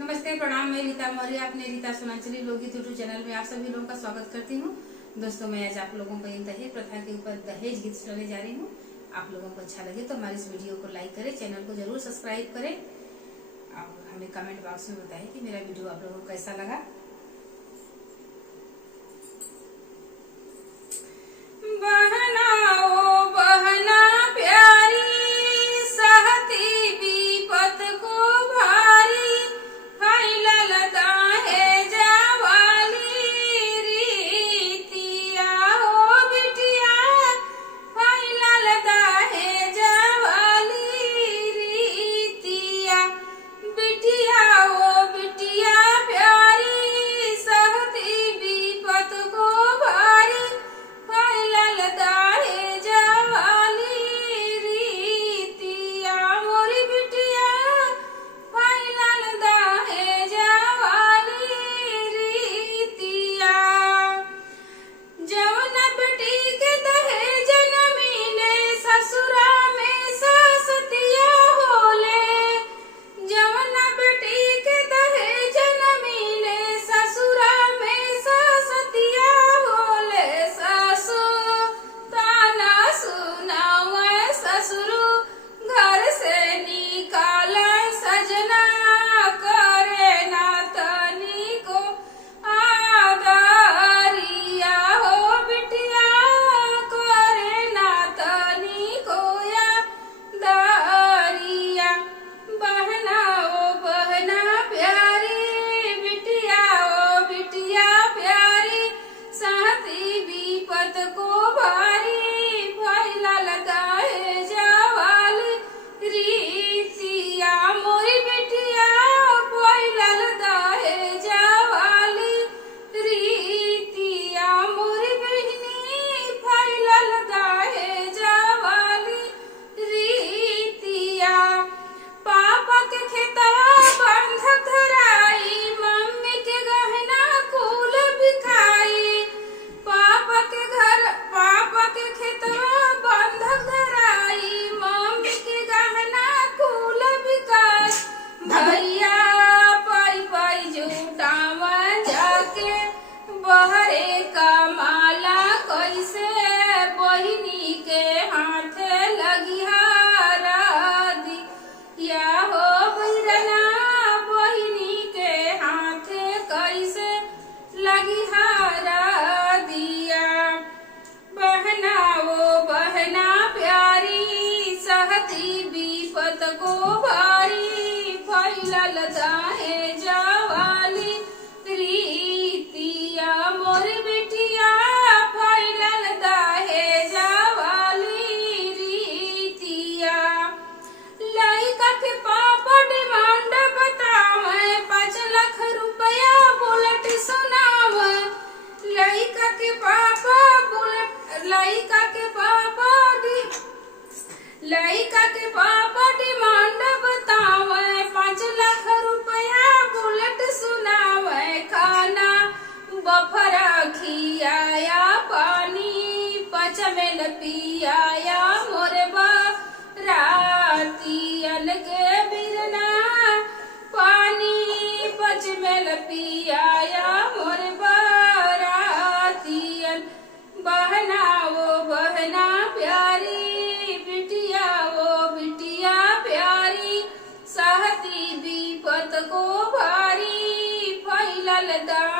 नमस्ते, प्रणाम। मैं रीता मौर्य अपने रीता सोनांचली लोकगीत यूट्यूब चैनल में आप सभी लोगों का स्वागत करती हूँ। दोस्तों, मैं आज आप लोगों को एक दहेज प्रथा के ऊपर दहेज गीत सुनाने जा रही हूँ। आप लोगों को अच्छा लगे तो हमारे इस वीडियो को लाइक करें, चैनल को जरूर सब्सक्राइब करें और हमें कमेंट बॉक्स में बताएं कि मेरा वीडियो आप लोगों को कैसा लगा। विपत को भारी फैलल दाहे जवाली रीतिया मोर बिटिया फैलल दाहे जवाली रीतिया। लइका के पापा डिमांड बतावे 5 लाख रुपया बुलेट सुनावे। लइका के पापा डिमांड बतावे 5 लाख रुपया बुलेट सुनावे। खाना बफरा खियाया पानी 5 मेल पियाया मोरे रातियन के बिरना पानी 5 मेल पियाया मोरे रातियन। बहना वो बहना प्यारी बिटिया वो बिटिया प्यारी सहती विपत को भारी फैलल दा